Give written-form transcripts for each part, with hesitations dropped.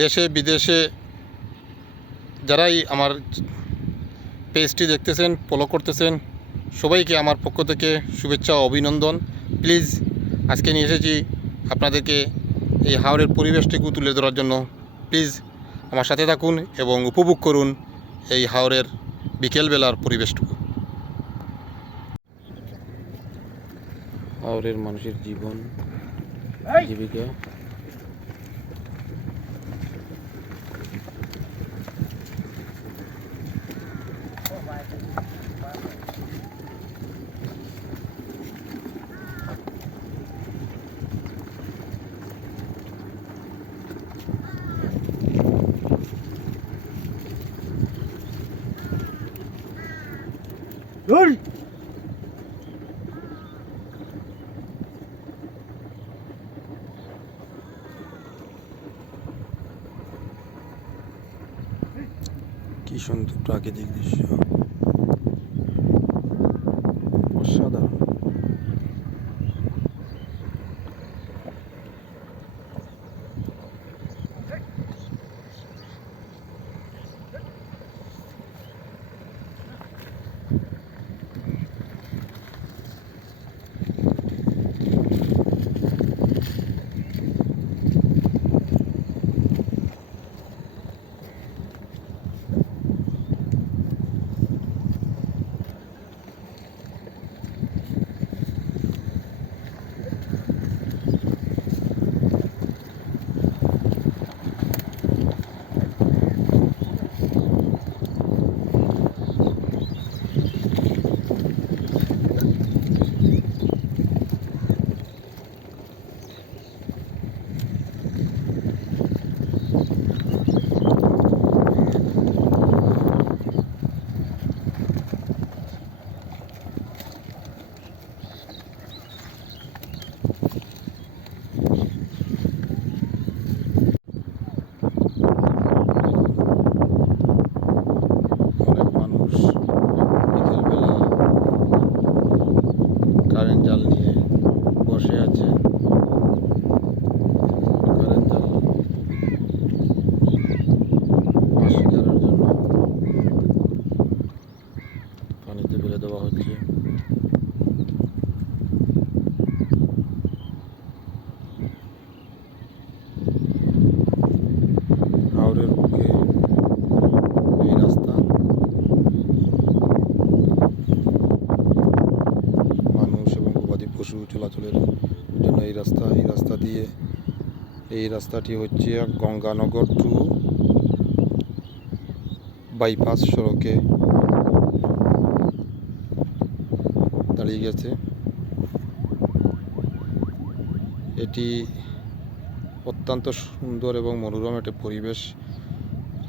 দেশে বিদেশে যারাই আমার পেজটি দেখতেছেন, ফলো করতেছেন, সবাইকে আমার পক্ষ থেকে শুভেচ্ছা ও অভিনন্দন। প্লিজ আজকে নিয়ে এসেছি আপনাদেরকে এই হাওরের পরিবেশটুকু তুলে ধরার জন্য। প্লিজ আমার সাথে থাকুন এবং উপভোগ করুন এই হাওরের বিকেলবেলার পরিবেশটুকু। হাওরের মানুষের জীবন জীবিকা। কি সুন্দর প্রাকৃতিক দৃশ্য, অসাধারণ। অনেক মানুষ বিকেলবেলা কারেন্ট জাল নিয়ে বসে আছে। কারেন্ট জাল মাছ ধরার জন্য পানিতে ফেলে দেওয়া হচ্ছে। হাওরের বুকে এই রাস্তা, মানুষ এবং গবাদি পশু চলাচলের জন্য এই রাস্তা দিয়ে এই রাস্তাটি হচ্ছে গঙ্গানগর টু বাইপাস সড়কে দাঁড়িয়ে গেছে। এটি অত্যন্ত সুন্দর এবং মনোরম একটা পরিবেশ।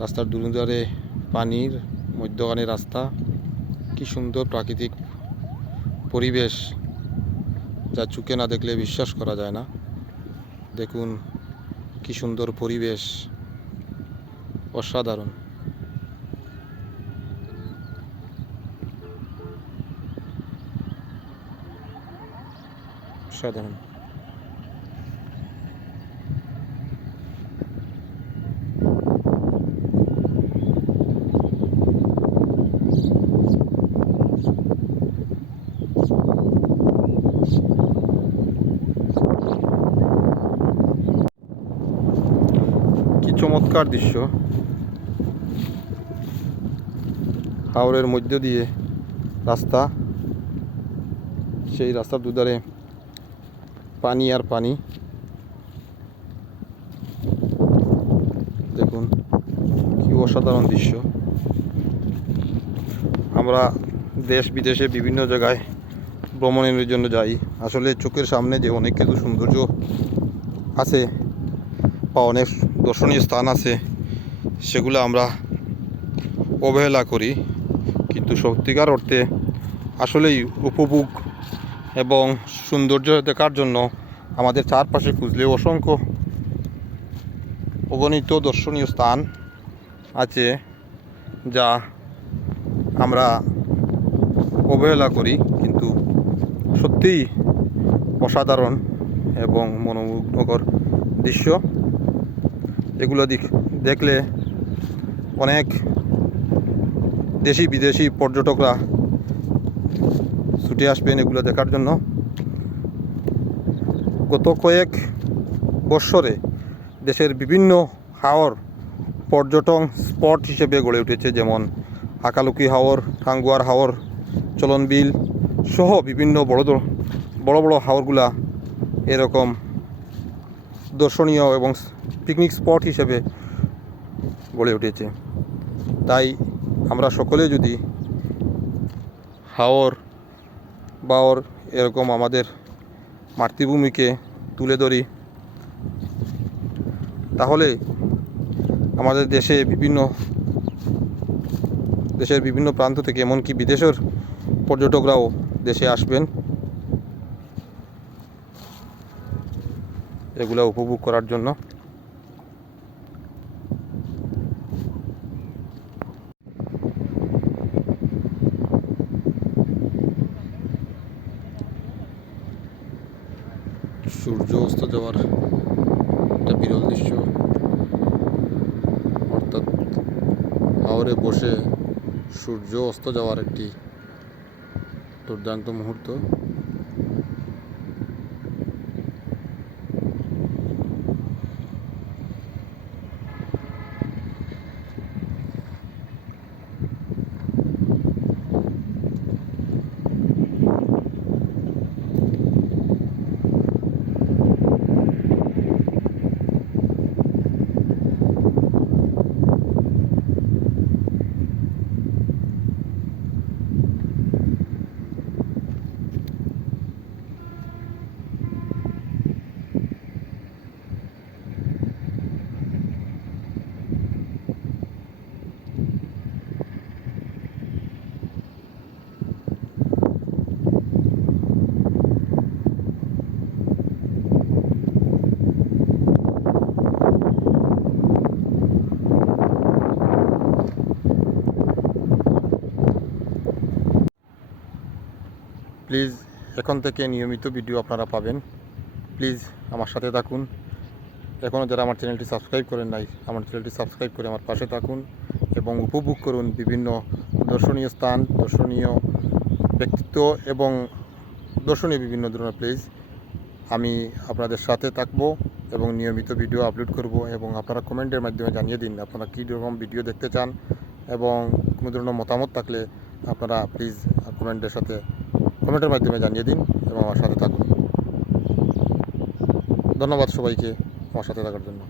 রাস্তার দুধারে পানির মধ্যখানে রাস্তা, কি সুন্দর প্রাকৃতিক পরিবেশ যা চোখে না দেখলে বিশ্বাস করা যায় না। দেখুন কি সুন্দর পরিবেশ, অসাধারণ। অসাধারণ। কি চমৎকার দৃশ্য। হাওরের মধ্য দিয়ে রাস্তা, সেই রাস্তার দুধারে পানি আর পানি। দেখুন কি অসাধারণ দৃশ্য। আমরা দেশ বিদেশে বিভিন্ন জায়গায় ভ্রমণের জন্য যাই। আসলে চোখের সামনে যে অনেক কিছু সৌন্দর্য আছে বা অনেক দর্শনীয় স্থান আছে, সেগুলো আমরা অবহেলা করি। কিন্তু সত্যিকার অর্থে আসলেই উপভোগ এবং সৌন্দর্য দেখার জন্য আমাদের চারপাশে খুঁজলে অসংখ্য অগণিত দর্শনীয় স্থান আছে, যা আমরা অবহেলা করি। কিন্তু সত্যিই অসাধারণ এবং মনোমুগ্ধকর দৃশ্য। এগুলো দেখলে অনেক দেশি বিদেশি পর্যটকরা ছুটে আসবেন এগুলো দেখার জন্য। গত কয়েক বৎসরে দেশের বিভিন্ন হাওর পর্যটন স্পট হিসেবে গড়ে উঠেছে, যেমন হাকালুকি হাওর, টাঙ্গুয়ার হাওর, চলনবিল সহ বিভিন্ন বড় বড় হাওরগুলা এরকম দর্শনীয় এবং পিকনিক স্পট হিসেবে গড়ে উঠেছে। তাই আমরা সকলে যদি হাওর বাওর এরকম আমাদের মাতৃভূমিকে তুলে ধরি, তাহলে আমাদের দেশের বিভিন্ন প্রান্ত থেকে এমনকি বিদেশের পর্যটকরাও দেশে আসবেন এগুলো উপভোগ করার জন্য। সূর্য অস্ত যাওয়ার একটা বিরল দৃশ্য, অর্থাৎ হাওরে বসে সূর্য অস্ত যাওয়ার একটি দুর্দান্ত মুহূর্ত। প্লিজ এখন থেকে নিয়মিত ভিডিও আপনারা পাবেন। প্লিজ আমার সাথে থাকুন। এখনও যারা আমার চ্যানেলটি সাবস্ক্রাইব করেন নাই, আমার চ্যানেলটি সাবস্ক্রাইব করে আমার পাশে থাকুন এবং উপভোগ করুন বিভিন্ন দর্শনীয় স্থান, দর্শনীয় ব্যক্তিত্ব এবং দর্শনীয় বিভিন্ন ধরনের প্লেস। আমি আপনাদের সাথে থাকব এবং নিয়মিত ভিডিও আপলোড করব, এবং আপনারা কমেন্টের মাধ্যমে জানিয়ে দিন আপনারা কী রকম ভিডিও দেখতে চান, এবং কোনো ধরনের মতামত থাকলে আপনারা প্লিজ কমেন্টের মাধ্যমে জানিয়ে দিন এবং আমার সাথে থাকুন। ধন্যবাদ সবাইকে আমার সাথে থাকার জন্য।